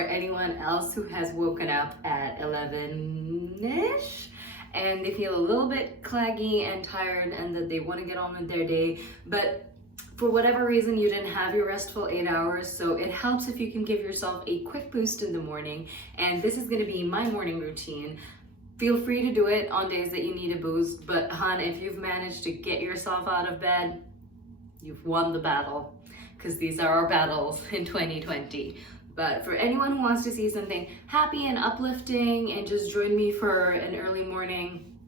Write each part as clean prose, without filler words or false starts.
anyone else who has woken up at 11ish and they feel a little bit claggy and tired and that they want to get on with their day, but for whatever reason you didn't have your restful 8 hours. So it helps if you can give yourself a quick boost in the morning, and this is going to be my morning routine. Feel free to do it on days that you need a boost, but hon, if you've managed to get yourself out of bed, you've won the battle, because these are our battles in 2020. But for anyone who wants to see something happy and uplifting and just join me for an early morning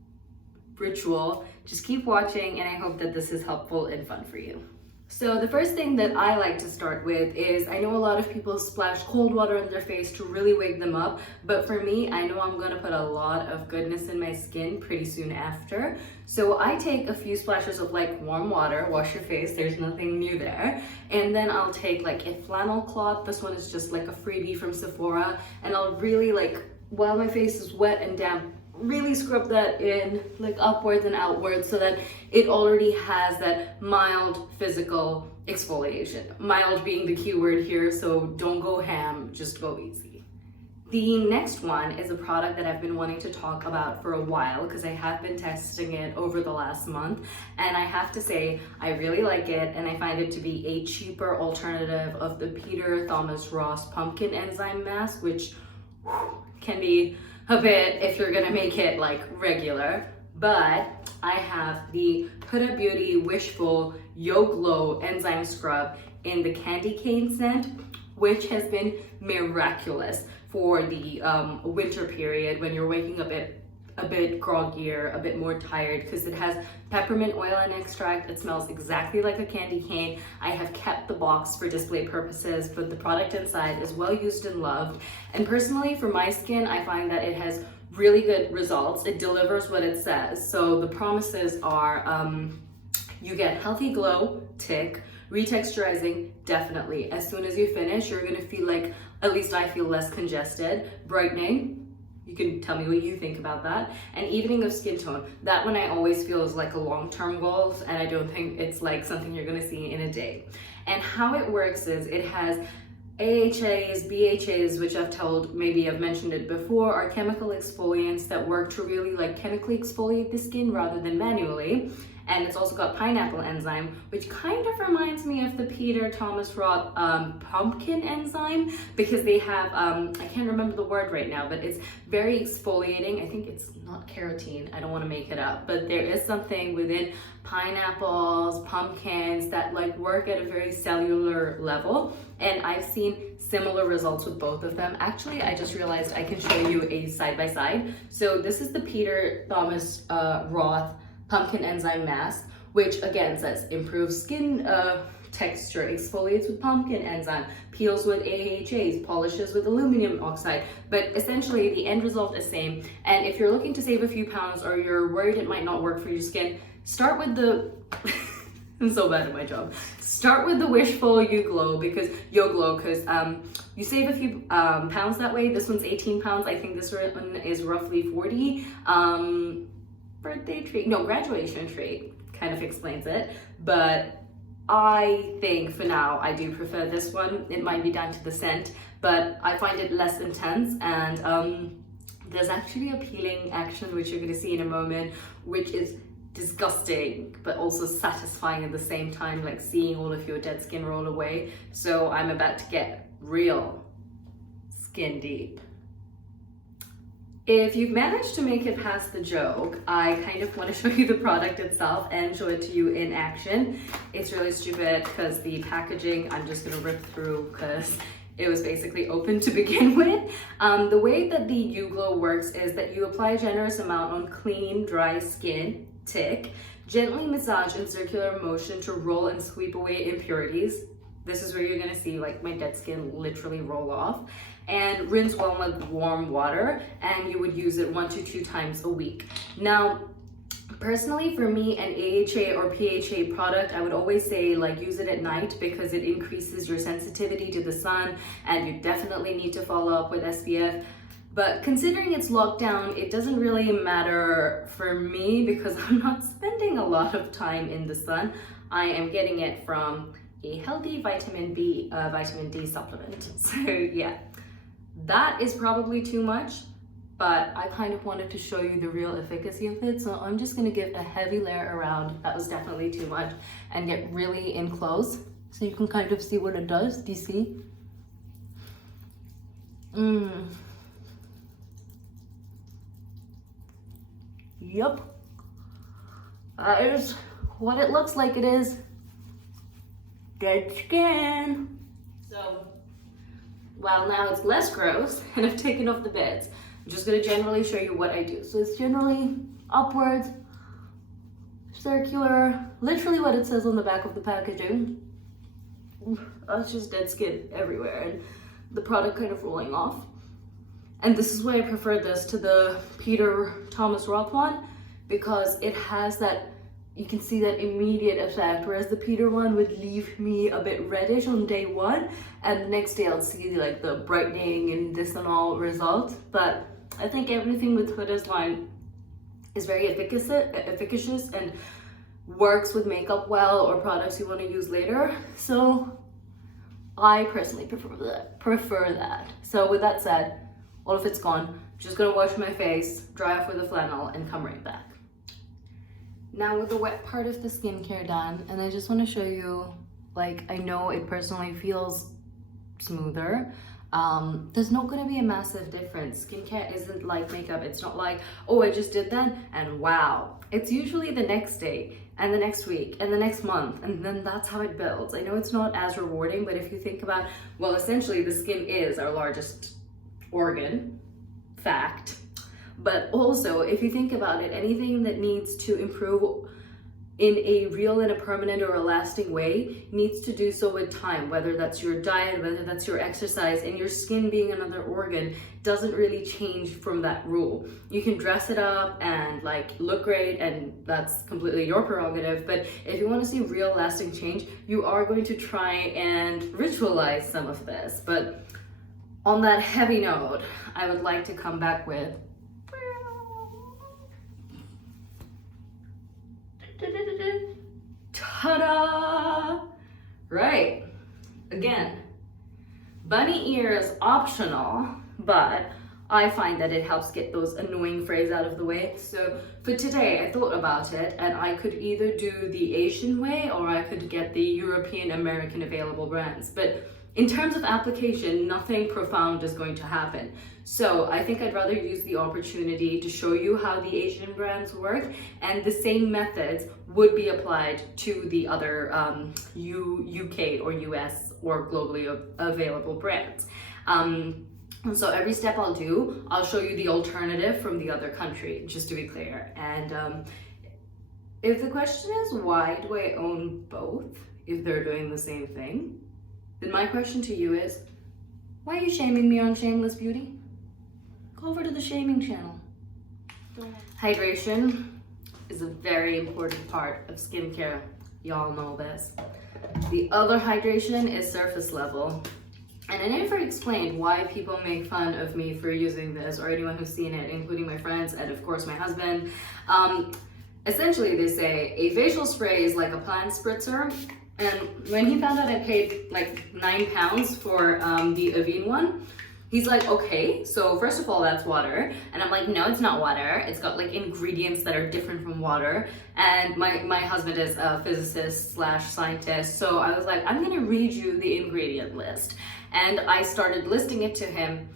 ritual, just keep watching, and I hope that this is helpful and fun for you. So the first thing that I like to start with is, I know a lot of people splash cold water on their face to really wake them up, but for me, I know I'm gonna put a lot of goodness in my skin pretty soon after. So I take a few splashes of like warm water, wash your face, there's nothing new there. And then I'll take like a flannel cloth, this one is just like a freebie from Sephora, and I'll really like, while my face is wet and damp, really scrub that in like upwards and outwards so that it already has that mild physical exfoliation. Mild being the key word here, so don't go ham, just go easy. The next one is a product that I've been wanting to talk about for a while because I have been testing it over the last month, and I have to say I really like it, and I find it to be a cheaper alternative of the Peter Thomas Ross Pumpkin Enzyme Mask, which can be a bit if you're gonna make it like regular. But I have the Huda Beauty Wishful Yo Glow Enzyme Scrub in the Candy Cane scent, which has been miraculous for the winter period when you're waking up a bit groggier, a bit more tired, because it has peppermint oil and extract. It smells exactly like a candy cane. I have kept the box for display purposes, but the product inside is well used and loved. And personally, for my skin, I find that it has really good results. It delivers what it says. So the promises are you get healthy glow, tick, retexturizing, definitely. As soon as you finish, you're gonna feel like, at least I feel, less congested. Brightening, you can tell me what you think about that. And evening of skin tone, that one I always feel is like a long-term goal, and I don't think it's like something you're gonna see in a day. And how it works is it has AHAs, BHAs, which maybe I've mentioned it before, are chemical exfoliants that work to really like chemically exfoliate the skin rather than manually. And it's also got pineapple enzyme, which kind of reminds me of the Peter Thomas Roth pumpkin enzyme, because they have, I can't remember the word right now, but it's very exfoliating. I think it's not carotene, I don't want to make it up, but there is something within pineapples, pumpkins that like work at a very cellular level. And I've seen similar results with both of them. Actually, I just realized I can show you a side-by-side. So this is the Peter Thomas Roth Pumpkin Enzyme Mask, which again says improves skin texture, exfoliates with pumpkin enzyme, peels with AHAs, polishes with aluminum oxide. But essentially the end result is same. And if you're looking to save a few pounds or you're worried it might not work for your skin, start with the I'm so bad at my job. Start with the Wishful Yo Glow, because you save a few pounds that way. This one's 18 pounds. I think this one is roughly 40. Birthday treat, no, graduation treat, kind of explains it. But I think for now I do prefer this one. It might be down to the scent, but I find it less intense, and there's actually a peeling action which you're going to see in a moment, which is disgusting but also satisfying at the same time, like seeing all of your dead skin roll away. So I'm about to get real skin deep. If you've managed to make it past the joke, I kind of want to show you the product itself and show it to you in action. It's really stupid because the packaging, I'm just going to rip through because it was basically open to begin with. The way that the Yo Glow works is that you apply a generous amount on clean, dry skin, tick, gently massage in circular motion to roll and sweep away impurities. This is where you're gonna see like my dead skin literally roll off. And rinse well with warm water, and you would use it 1 to 2 times a week. Now, personally for me, an AHA or PHA product, I would always say like use it at night because it increases your sensitivity to the sun, and you definitely need to follow up with SPF. But considering it's lockdown, it doesn't really matter for me because I'm not spending a lot of time in the sun. I am getting it from a healthy vitamin D supplement. So yeah. That is probably too much, but I kind of wanted to show you the real efficacy of it. So I'm just gonna give a heavy layer around. That was definitely too much, and get really in close so you can kind of see what it does. Do you see? Yep. That is what it looks like. It is dead skin. So, while now it's less gross and I've taken off the bits, I'm just gonna generally show you what I do. So it's generally upwards, circular, literally what it says on the back of the packaging. That's just dead skin everywhere and the product kind of rolling off. And this is why I prefer this to the Peter Thomas Roth one, because it has that, you can see that immediate effect, whereas the Peter one would leave me a bit reddish on day one, and the next day I'll see like the brightening and this and all result. But I think everything with Huda's line is very efficacious and works with makeup well or products you want to use later. So I personally prefer that. So with that said, all of it's gone. Just gonna wash my face, dry off with a flannel, and come right back. Now with the wet part of the skincare done, and I just want to show you, like, I know it personally feels smoother. There's not going to be a massive difference. Skincare isn't like makeup. It's not like, oh, I just did that and wow. It's usually the next day and the next week and the next month, and then that's how it builds. I know it's not as rewarding, but if you think about, well, essentially the skin is our largest organ, fact. But also, if you think about it, anything that needs to improve in a real and a permanent or a lasting way needs to do so with time, whether that's your diet, whether that's your exercise, and your skin being another organ doesn't really change from that rule. You can dress it up and like look great, and that's completely your prerogative, but if you want to see real lasting change, you are going to try and ritualize some of this. But on that heavy note, I would like to come back with ta-da! Right, again, bunny ear is optional, but I find that it helps get those annoying phrases out of the way. So for today, I thought about it, and I could either do the Asian way or I could get the European American available brands. But in terms of application, nothing profound is going to happen. So I think I'd rather use the opportunity to show you how the Asian brands work, and the same methods would be applied to the other UK or US or globally available brands. So every step I'll do, I'll show you the alternative from the other country, just to be clear. And if the question is, why do I own both if they're doing the same thing? Then my question to you is, why are you shaming me on Shameless Beauty? Go over to the shaming channel. Hydration is a very important part of skincare. Y'all know this. The other hydration is surface level. And I never explained why people make fun of me for using this, or anyone who's seen it, including my friends and of course my husband. Essentially they say a facial spray is like a plant spritzer. And when he found out I paid like £9 for the Avene one, he's like, okay, so first of all, that's water. And I'm like, no, it's not water. It's got like ingredients that are different from water. And my husband is a physicist / scientist. So I was like, I'm gonna read you the ingredient list. And I started listing it to him,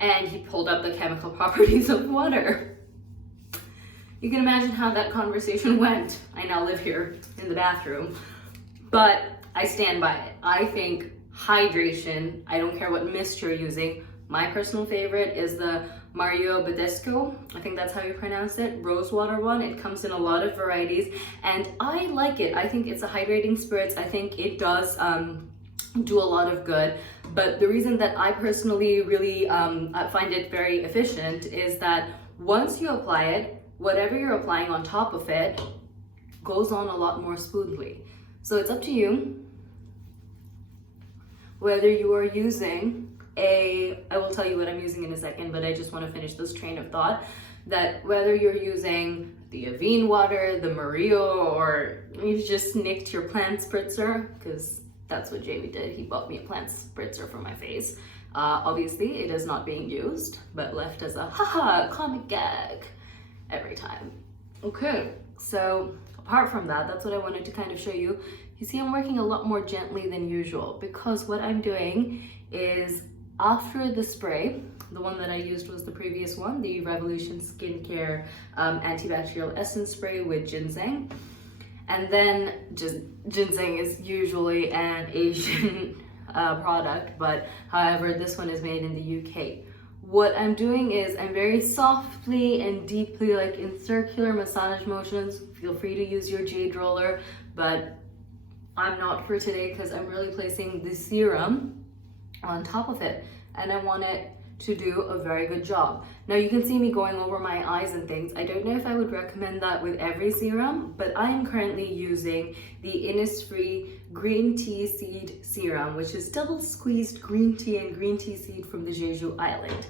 and he pulled up the chemical properties of water. You can imagine how that conversation went. I now live here in the bathroom. But I stand by it. I think hydration, I don't care what mist you're using. My personal favorite is the BADESCU. I think that's how you pronounce it. Rosewater one. It comes in a lot of varieties, and I like it. I think it's a hydrating spritz. I think it does do a lot of good. But the reason that I personally really find it very efficient is that once you apply it, whatever you're applying on top of it goes on a lot more smoothly. So it's up to you whether you are using I will tell you what I'm using in a second, but I just want to finish this train of thought, that whether you're using the Avene water, the Murillo, or you just nicked your plant spritzer, because that's what Jamie did. He bought me a plant spritzer for my face. Obviously, it is not being used, but left as a haha comic gag every time. Okay, so apart from that, that's what I wanted to kind of show you. You see, I'm working a lot more gently than usual because what I'm doing is after the spray, the one that I used was the previous one, the Revolution Skincare Antibacterial Essence Spray with ginseng. And then just ginseng is usually an Asian product, but however, this one is made in the UK. What I'm doing is I'm very softly and deeply, like in circular massage motions. Feel free to use your jade roller, but I'm not for today because I'm really placing the serum on top of it and I want it to do a very good job. Now you can see me going over my eyes and things. I don't know if I would recommend that with every serum, but I am currently using the Innisfree green tea seed serum, which is double squeezed green tea and green tea seed from the Jeju Island.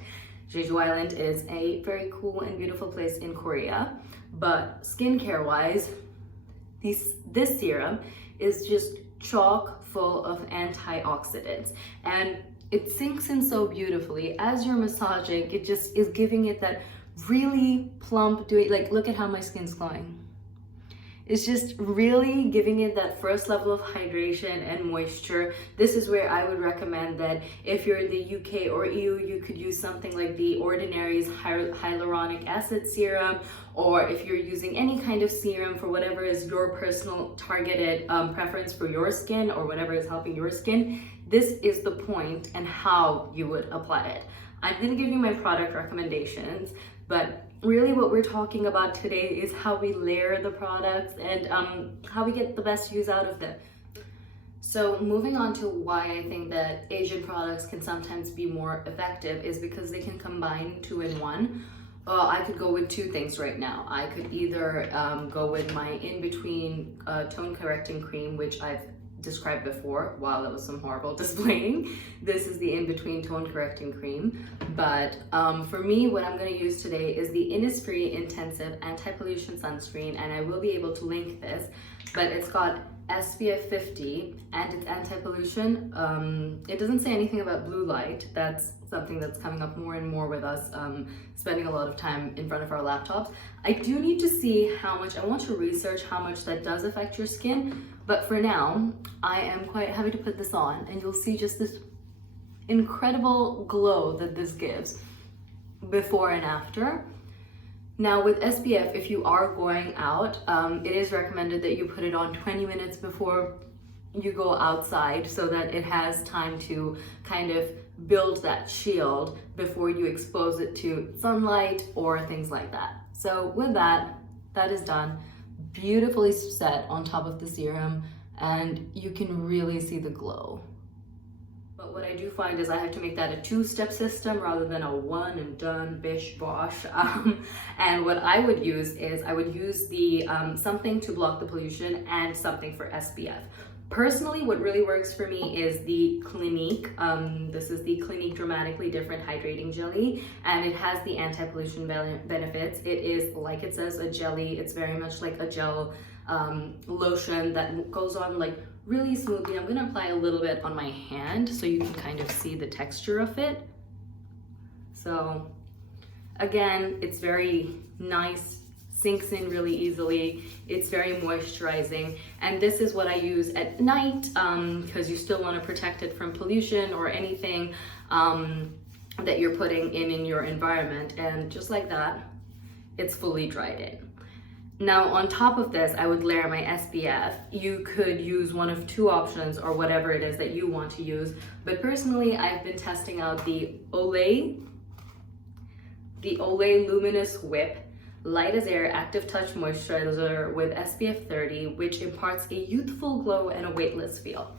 Jeju Island is a very cool and beautiful place in Korea, but skincare wise, this serum is just chock full of antioxidants and it sinks in so beautifully. As you're massaging, it just is giving it that really plump, like look at how my skin's glowing. It's just really giving it that first level of hydration and moisture. This is where I would recommend that if you're in the UK or EU, you could use something like the Ordinary's hyaluronic acid serum, or if you're using any kind of serum for whatever is your personal targeted preference for your skin or whatever is helping your skin, this is the point and how you would apply it. I'm gonna give you my product recommendations, but really what we're talking about today is how we layer the products and how we get the best use out of them. So moving on to why I think that Asian products can sometimes be more effective is because they can combine 2 in 1. I could go with 2 things right now. I could either go with my in-between tone correcting cream, which I've described before. Wow, that was some horrible displaying. This is the in-between tone correcting cream, but for me, what I'm going to use today is the Innisfree Intensive Anti-Pollution Sunscreen, and I will be able to link this, but it's got SPF 50 and it's anti-pollution. It doesn't say anything about blue light. That's something that's coming up more and more with us spending a lot of time in front of our laptops. I do need to see how much, I want to research how much that does affect your skin, but for now, I am quite happy to put this on and you'll see just this incredible glow that this gives before and after. Now with SPF, if you are going out, it is recommended that you put it on 20 minutes before you go outside so that it has time to kind of build that shield before you expose it to sunlight or things like that. So with that, that is done, beautifully set on top of the serum, and you can really see the glow. But what I do find is I have to make that a 2-step system rather than a one and done bish bosh. And what I would use is I would use the something to block the pollution and something for SPF. Personally, what really works for me is the Clinique. This is the Clinique Dramatically Different Hydrating Jelly, and it has the anti-pollution benefits. It is, like it says, a jelly. It's very much like a gel lotion that goes on like really smoothly. I'm gonna apply a little bit on my hand so you can kind of see the texture of it. So again, it's very nice, sinks in really easily. It's very moisturizing, and this is what I use at night because you still want to protect it from pollution or anything that you're putting in your environment. And just like that, it's fully dried in. Now on top of this, I would layer my SPF. You could use one of 2 options or whatever it is that you want to use, but personally I've been testing out the Olay Luminous Whip Light as Air Active Touch Moisturizer with SPF 30, which imparts a youthful glow and a weightless feel.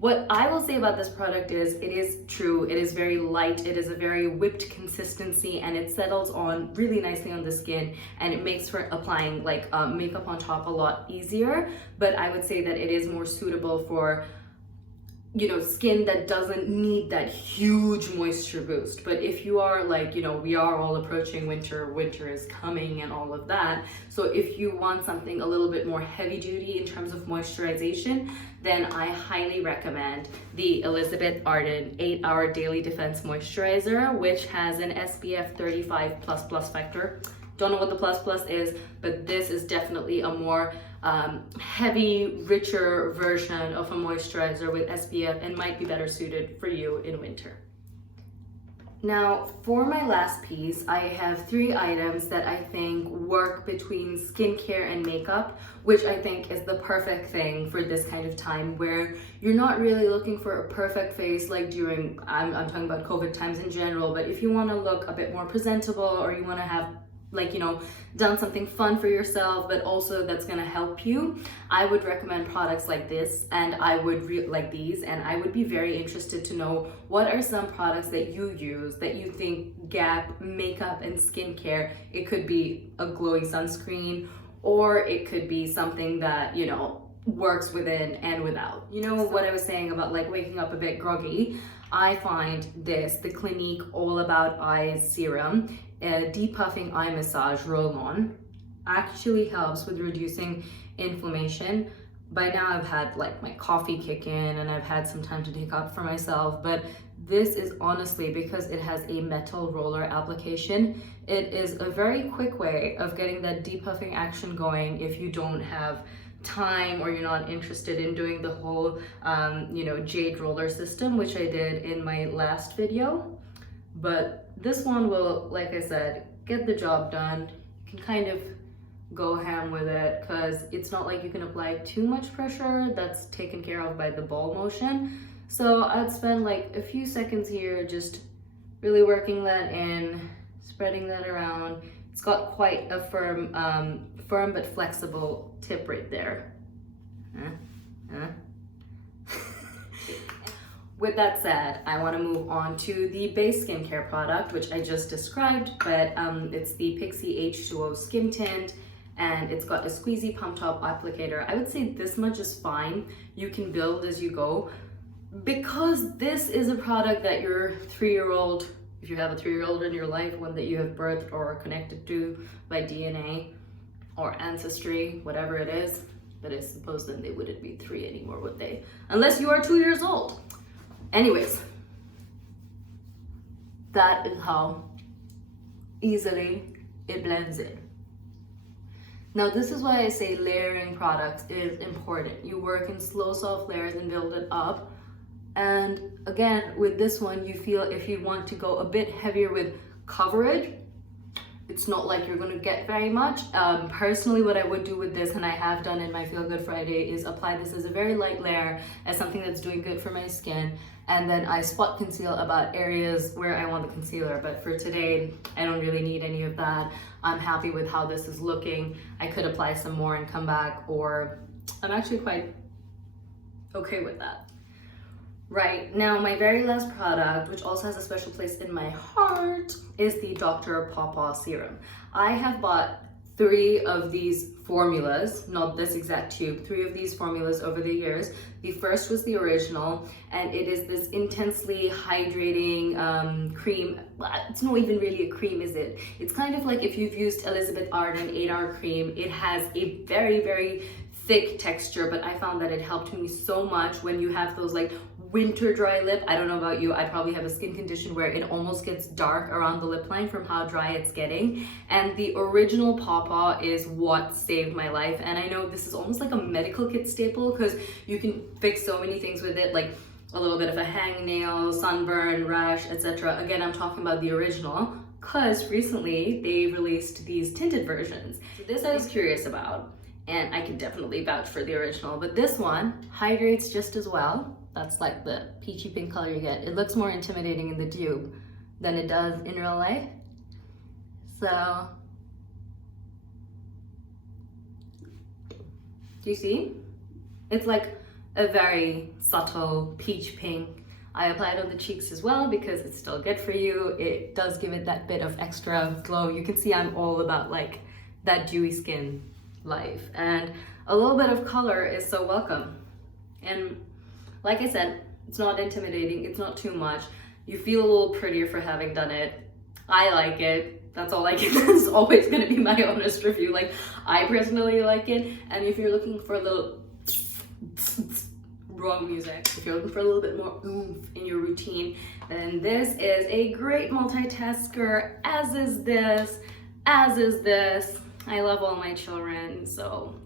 What I will say about this product is it is true, it is very light, it is a very whipped consistency, and it settles on really nicely on the skin, and it makes for applying like makeup on top a lot easier. But I would say that it is more suitable for you know, skin that doesn't need that huge moisture boost. But if you are like, you know, we are all approaching winter, winter is coming and all of that. So if you want something a little bit more heavy duty in terms of moisturization, then I highly recommend the Elizabeth Arden 8-Hour Daily Defense Moisturizer, which has an SPF 35++ factor. Don't know what the plus is, but this is definitely a more heavy, richer version of a moisturizer with SPF and might be better suited for you in winter. Now, for my last piece, I have 3 items that I think work between skincare and makeup, which I think is the perfect thing for this kind of time where you're not really looking for a perfect face like during, I'm talking about COVID times in general, but if you want to look a bit more presentable or you want to have, like, you know, done something fun for yourself, but also that's gonna help you, I would recommend products like this, and I would like these, and I would be very interested to know what are some products that you use that you think gap makeup and skincare. It could be a glowy sunscreen, or it could be something that, you know, works within and without. You know what I was saying about like waking up a bit groggy? I find this, the Clinique All About Eyes Serum, a depuffing eye massage roll-on, actually helps with reducing inflammation. By now I've had like my coffee kick in and I've had some time to take up for myself, but this is honestly, because it has a metal roller application, it is a very quick way of getting that depuffing action going if you don't have time or you're not interested in doing the whole you know, jade roller system, which I did in my last video. But this one will, like I said, get the job done. You can kind of go ham with it because it's not like you can apply too much pressure. That's taken care of by the ball motion. So I'd spend like a few seconds here just really working that in, spreading that around. It's got quite a firm but flexible tip right there. With that said, I want to move on to the base skincare product, which I just described, but it's the Pixi H2O Skin Tint, and it's got a squeezy pump top applicator. I would say this much is fine. You can build as you go. Because this is a product that your 3-year-old, if you have a 3-year-old in your life, one that you have birthed or connected to by DNA or ancestry, whatever it is, but I suppose then they wouldn't be 3 anymore, would they? Unless you are 2 years old. Anyways, that is how easily it blends in. Now, this is why I say layering products is important. You work in slow, soft layers and build it up. And again, with this one, you feel if you want to go a bit heavier with coverage, it's not like you're going to get very much. Personally, what I would do with this, and I have done in my Feel Good Friday, is apply this as a very light layer, as something that's doing good for my skin. And then I spot conceal about areas where I want the concealer. But for today, I don't really need any of that. I'm happy with how this is looking. I could apply some more and come back, or I'm actually quite okay with that. Right, now my very last product, which also has a special place in my heart, is the Dr. Pawpaw Serum. I have bought 3 of these formulas, not this exact tube, 3 of these formulas over the years. The first was the original, and it is this intensely hydrating cream. It's not even really a cream, is it? It's kind of like if you've used Elizabeth Arden 8-Hour Cream. It has a very, very thick texture, but I found that it helped me so much when you have those like winter dry lip. I don't know about you, I probably have a skin condition where it almost gets dark around the lip line from how dry it's getting. And the original Pawpaw is what saved my life. And I know this is almost like a medical kit staple because you can fix so many things with it, like a little bit of a hangnail, sunburn, rash, etc. Again, I'm talking about the original because recently they released these tinted versions. So this I was curious about, and I can definitely vouch for the original, but this one hydrates just as well. That's like the peachy pink color you get. It looks more intimidating in the tube than it does in real life. So, do you see? It's like a very subtle peach pink. I applied on the cheeks as well because it's still good for you. It does give it that bit of extra glow. You can see I'm all about like that dewy skin life, and a little bit of color is so welcome. And like I said, It's not intimidating. It's not too much. You feel a little prettier for having done it. I like it. That's all I can. That's always going to be my honest review. Like, I personally like it. And if you're looking for a little wrong music, if you're looking for a little bit more oomph in your routine, then this is a great multitasker, as is this, as is this. I love all my children, so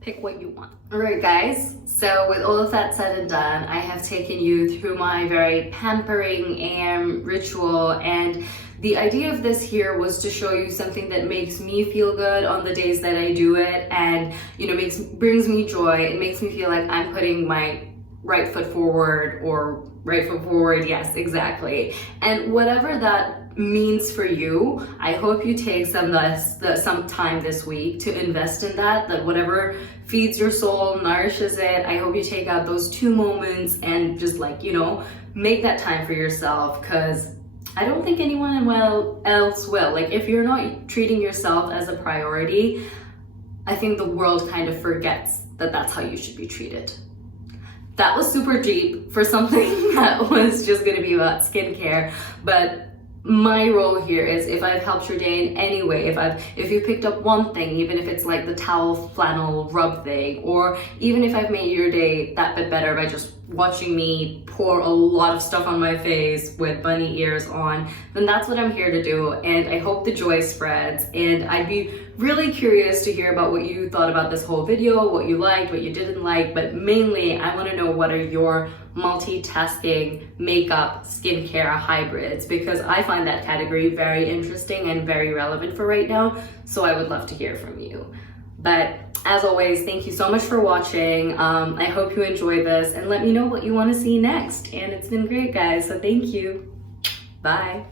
pick what you want. All right, guys, so with all of that said and done, I have taken you through my very pampering ritual, and the idea of this here was to show you something that makes me feel good on the days that I do it, and you know, brings me joy. It makes me feel like I'm putting my right foot forward, or right foot forward, yes, exactly. And whatever that means for you, I hope you take some time this week to invest in that whatever feeds your soul, nourishes it. I hope you take out those 2 moments and just, like, you know, make that time for yourself, because I don't think anyone else will. Like, if you're not treating yourself as a priority, I think the world kind of forgets that that's how you should be treated. That was super deep for something that was just gonna be about skincare, but my role here is, if I've helped your day in any way, if you picked up one thing, even if it's like the towel flannel rub thing, or even if I've made your day that bit better by just watching me pour a lot of stuff on my face with bunny ears on, then that's what I'm here to do. And I hope the joy spreads, and I'd be really curious to hear about what you thought about this whole video, what you liked, what you didn't like, but mainly I want to know what are your multitasking makeup skincare hybrids, because I find that category very interesting and very relevant for right now, so I would love to hear from you. But as always, thank you so much for watching. I hope you enjoy this, and let me know what you want to see next. And it's been great, guys, so thank you. Bye.